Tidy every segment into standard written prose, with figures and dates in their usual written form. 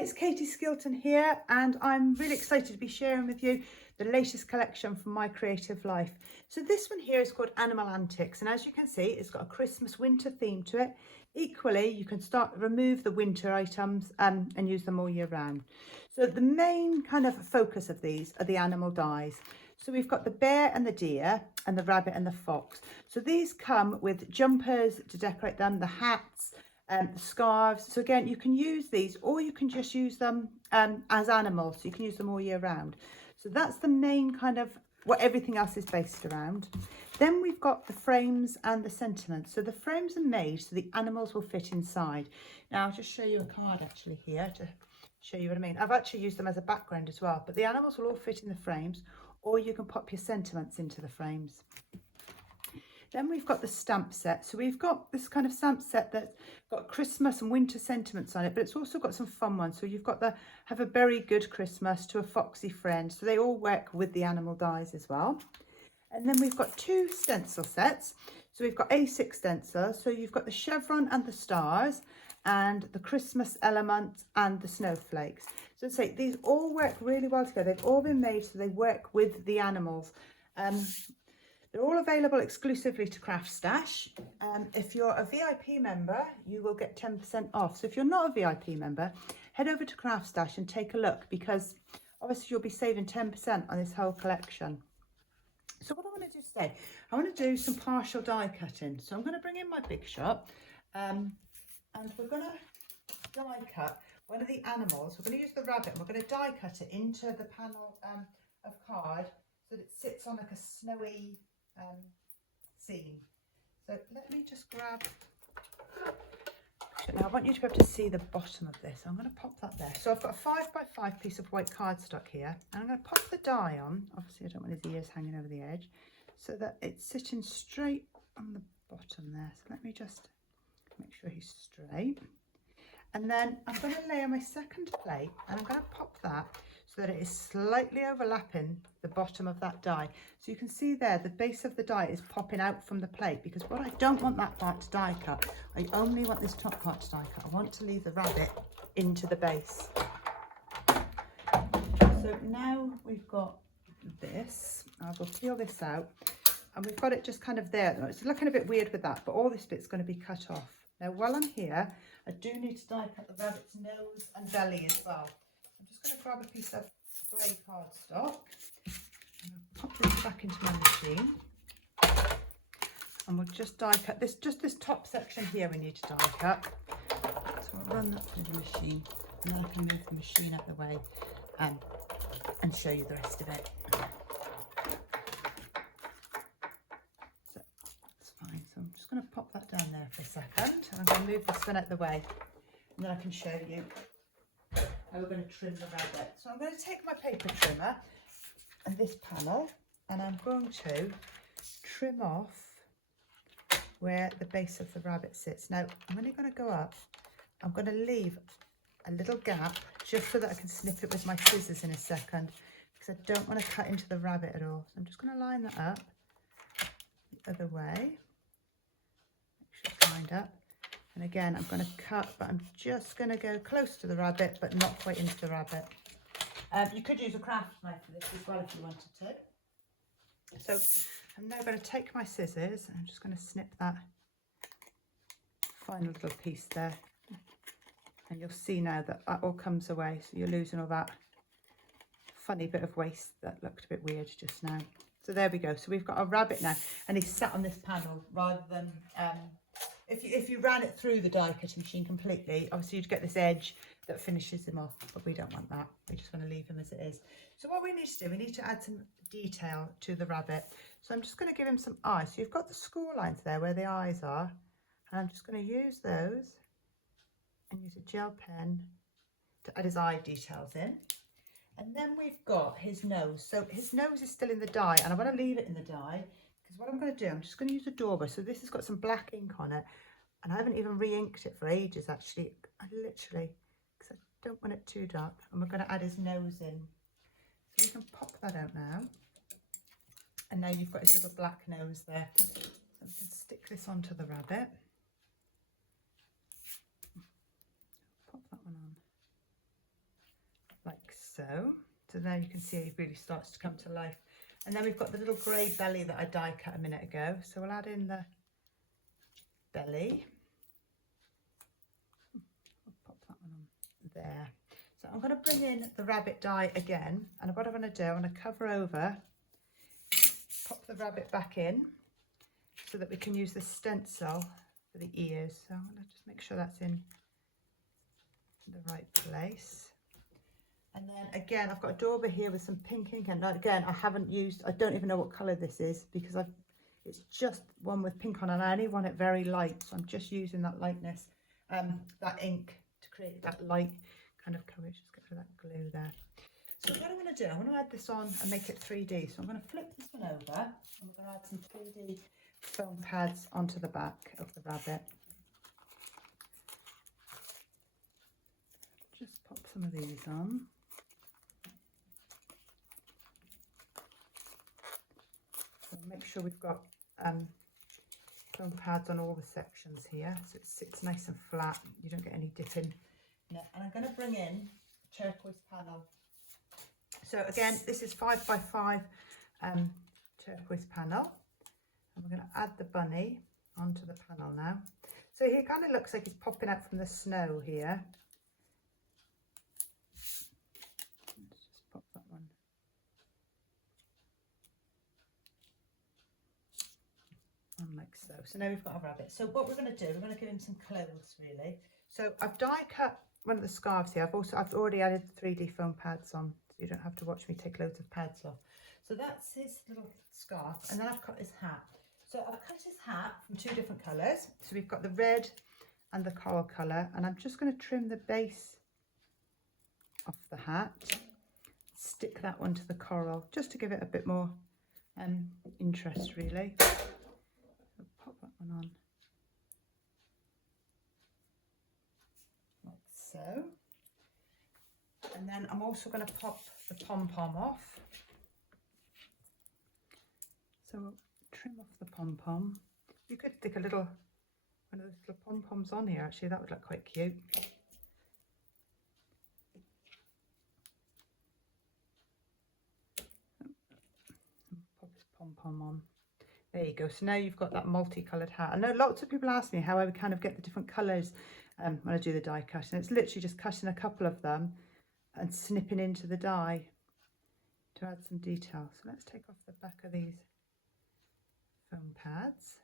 it's Katie Skilton here, and I'm really excited to be sharing with you the latest collection from my creative life. So this one here is called Animal Antics, and as you can see, it's got a Christmas winter theme to it. Equally, you can remove the winter items and use them all year round. So the main kind of focus of these are the animal dies. So we've got the bear and the deer and the rabbit and the fox. So these come with jumpers to decorate them, the hats, the scarves. So again, you can use these, or you can just use them as animals. So you can use them all year round. So that's the main kind of what everything else is based around. Then we've got the frames and the sentiments. So the frames are made so the animals will fit inside. Now I'll just show you a card actually here to show you what I mean. I've actually used them as a background as well, but the animals will all fit in the frames, or you can pop your sentiments into the frames. Then we've got the stamp set. So we've got this kind of stamp set that's got Christmas and winter sentiments on it, but it's also got some fun ones. So you've got the have a very good Christmas to a foxy friend. So they all work with the animal dies as well. And then we've got two stencil sets. So we've got A6 stencils. So you've got the chevron and the stars and the Christmas element and the snowflakes. So say these all work really well together. They've all been made so they work with the animals. They're all available exclusively to CraftStash. If you're a VIP member, you will get 10% off. So if you're not a VIP member, head over to CraftStash and take a look, because obviously you'll be saving 10% on this whole collection. So what I want to do today, I want to do some partial die cutting. So I'm going to bring in my big shot and we're going to die cut one of the animals. We're going to use the rabbit and we're going to die cut it into the panel of card so that it sits on like a snowy scene. So let me just grab, now I want you to be able to see the bottom of this. I'm going to pop that there. So I've got a 5x5 piece of white cardstock here, and I'm going to pop the die on. Obviously I don't want his ears hanging over the edge, so that it's sitting straight on the bottom there. So let me just make sure he's straight. And then I'm going to lay on my second plate, and I'm going to pop that so that it is slightly overlapping the bottom of that die. So you can see there, the base of the die is popping out from the plate, because what I don't want that part to die cut, I only want this top part to die cut. I want to leave the rabbit into the base. So now we've got this, I will peel this out, and we've got it just kind of there. It's looking a bit weird with that, but all this bit's going to be cut off. Now while I'm here, I do need to die cut the rabbit's nose and belly as well. I'm just going to grab a piece of grey cardstock and I'll pop this back into my machine, and we'll just die cut this, just this top section here we need to die cut. So I'll run that through the machine, and then I can move the machine out of the way and show you the rest of it. So that's fine. So I'm just going to pop that down there for a second, and I'm going to move this one out of the way, and then I can show you how we're going to trim the rabbit. So I'm going to take my paper trimmer and this panel, and I'm going to trim off where the base of the rabbit sits. Now I'm only going to go up, I'm going to leave a little gap just so that I can snip it with my scissors in a second, because I don't want to cut into the rabbit at all. So I'm just going to line that up the other way, make sure it's lined up. And again, I'm going to cut, but I'm just going to go close to the rabbit, but not quite into the rabbit. You could use a craft knife for this as well if you wanted to. So I'm now going to take my scissors, and I'm just going to snip that final little piece there. And you'll see now that that all comes away. So you're losing all that funny bit of waste that looked a bit weird just now. So there we go. So we've got a rabbit now, and he's sat on this panel rather than... If you ran it through the die cutting machine completely, obviously you'd get this edge that finishes him off, but we don't want that. We just want to leave him as it is. So what we need to do, we need to add some detail to the rabbit. So I'm just going to give him some eyes. So you've got the score lines there where the eyes are, and I'm just going to use those and use a gel pen to add his eye details in. And then we've got his nose. So his nose is still in the die, and I want to leave it in the die, because what I'm going to do, I'm just going to use a dauber. So this has got some black ink on it, and I haven't even re-inked it for ages actually. I literally, because I don't want it too dark. And we're going to add his nose in. So you can pop that out now. And now you've got his little black nose there. So we can stick this onto the rabbit. Pop that one on. so. So now you can see it really starts to come to life. And then we've got the little grey belly that I die cut a minute ago. So we'll add in the belly. I'll pop that one on there. So I'm going to bring in the rabbit die again. And what I'm going to do, I'm going to cover over, pop the rabbit back in so that we can use the stencil for the ears. So I'm going to just make sure that's in the right place. And then again, I've got a dauber here with some pink ink, and again, I don't even know what colour this is because it's just one with pink on, and I only want it very light, so I'm just using that lightness, that ink to create that light kind of colour. Just get rid of that glue there. So what I'm going to do, I'm going to add this on and make it 3D. So I'm going to flip this one over, and we're going to add some 3D foam pads onto the back of the rabbit. Just pop some of these on. So make sure we've got foam pads on all the sections here, so it sits nice and flat. You don't get any dipping in it. And I'm going to bring in a turquoise panel. So again, this is 5x5 turquoise panel, and we're going to add the bunny onto the panel now. So he kind of looks like he's popping out from the snow here. Let's just pop that one. Like so. So now we've got a rabbit. So what we're going to do, we're going to give him some clothes really. So I've die cut one of the scarves here. I've already added 3D foam pads on, so you don't have to watch me take loads of pads off. So that's his little scarf, and then I've cut his hat. So I've cut his hat from 2 different colours. So we've got the red and the coral colour, and I'm just going to trim the base off the hat, stick that one to the coral just to give it a bit more interest really. Pop that one on like so, and then I'm also going to pop the pom-pom off. So we'll trim off the pom-pom. You could stick one of those little pom-poms on here actually, that would look quite cute. Pop this pom-pom on. There you go. So now you've got that multicoloured hat. I know lots of people ask me how I would kind of get the different colours when I do the die cutting. It's literally just cutting a couple of them and snipping into the die to add some detail. So let's take off the back of these foam pads.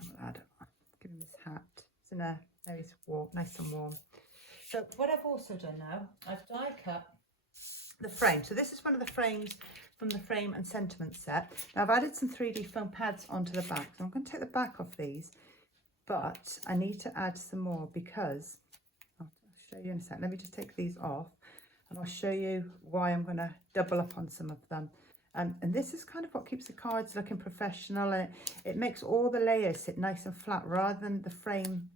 And we'll give him this hat. So now there he's warm, nice and warm. So what I've also done now, I've die cut the frame. So this is one of the frames from the frame and sentiment set. Now I've added some 3D foam pads onto the back, so I'm going to take the back off these, but I need to add some more because I'll show you in a sec. Let me just take these off and I'll show you why I'm going to double up on some of them. And this is kind of what keeps the cards looking professional, and it makes all the layers sit nice and flat rather than the frame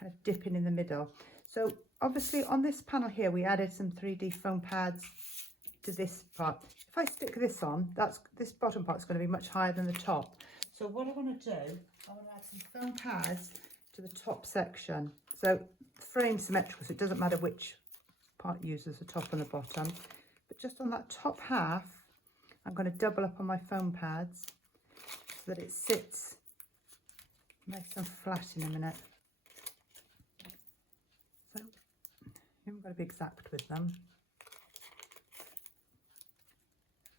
kind of dipping in the middle. So obviously on this panel here we added some 3D foam pads to this part. If I stick this on, this bottom part is going to be much higher than the top. So what I want to do, I want to add some foam pads to the top section. So frame symmetrical, so it doesn't matter which part uses the top and the bottom. But just on that top half, I'm going to double up on my foam pads so that it sits nice and flat in a minute. So you haven't got to be exact with them.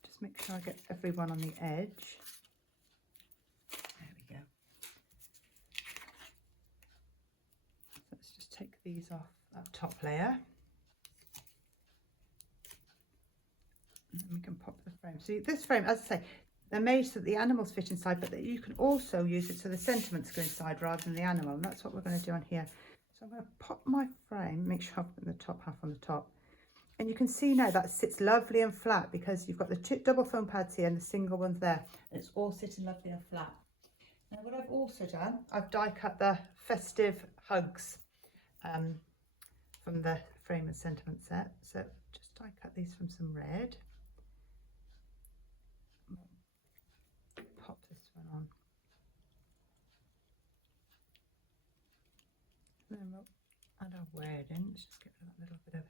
Just make sure I get everyone on the edge. There we go. So let's just take these off that top layer. And then we can pop the frame. So this frame, as I say, they're made so that the animals fit inside, but that you can also use it so the sentiments go inside rather than the animal. And that's what we're going to do on here. So I'm going to pop my frame, make sure I've put the top half on the top. And you can see now that sits lovely and flat because you've got the double foam pads here and the single ones there. And it's all sitting lovely and flat. Now what I've also done, I've die cut the festive hugs from the frame and sentiment set. So just die cut these from some red. Pop this one on. Then we'll add our wording. Let's just get rid of that little bit of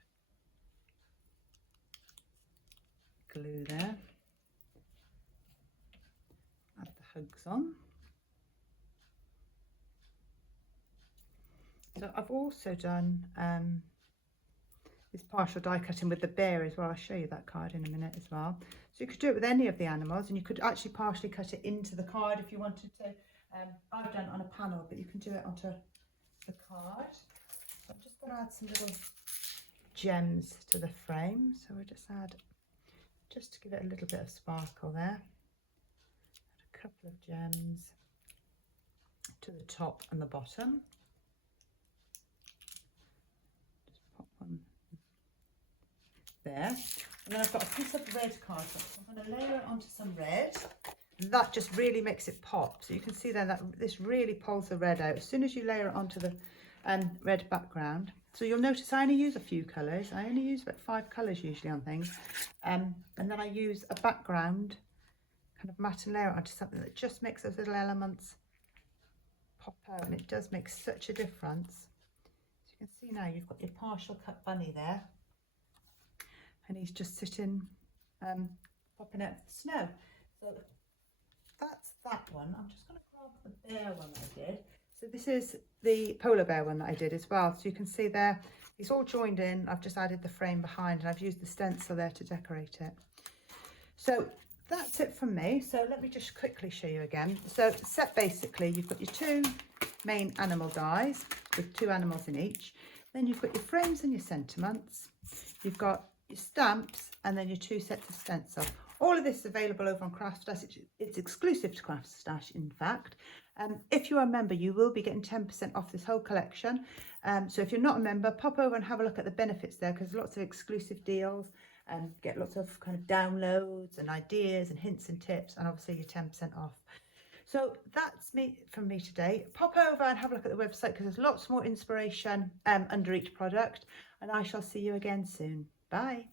glue there. Add the hugs on. So I've also done this partial die cutting with the bear as well. I'll show you that card in a minute as well. So you could do it with any of the animals, and you could actually partially cut it into the card if you wanted to. I've done it on a panel, but you can do it onto the card. So I'm just going to add some little gems to the frame. So we'll just add, just to give it a little bit of sparkle there, add a couple of gems to the top and the bottom. Just pop one there, and then I've got a piece of red cardstock, so I'm going to layer it onto some red, and that just really makes it pop. So you can see then that this really pulls the red out as soon as you layer it onto the red background. So you'll notice I only use a few colours. I only use about 5 colours usually on things, and then I use a background kind of matte and layer it onto something that just makes those little elements pop out, and it does make such a difference. So you can see now you've got your partial cut bunny there, and he's just sitting popping out of the snow. So that's that one. I'm just going to grab the bear one that I did. So this is the polar bear one that I did as well. So you can see there, he's all joined in. I've just added the frame behind, and I've used the stencil there to decorate it. So that's it from me. So let me just quickly show you again. So set basically, you've got your 2 main animal dies with 2 animals in each. Then you've got your frames and your sentiments. You've got your stamps, and then your 2 sets of stencil. All of this is available over on CraftStash. It's exclusive to CraftStash, in fact. If you're a member, you will be getting 10% off this whole collection. So if you're not a member, pop over and have a look at the benefits there, because lots of exclusive deals, and get lots of kind of downloads and ideas and hints and tips, and obviously your 10% off. So that's from me today. Pop over and have a look at the website, because there's lots more inspiration under each product, and I shall see you again soon. Bye.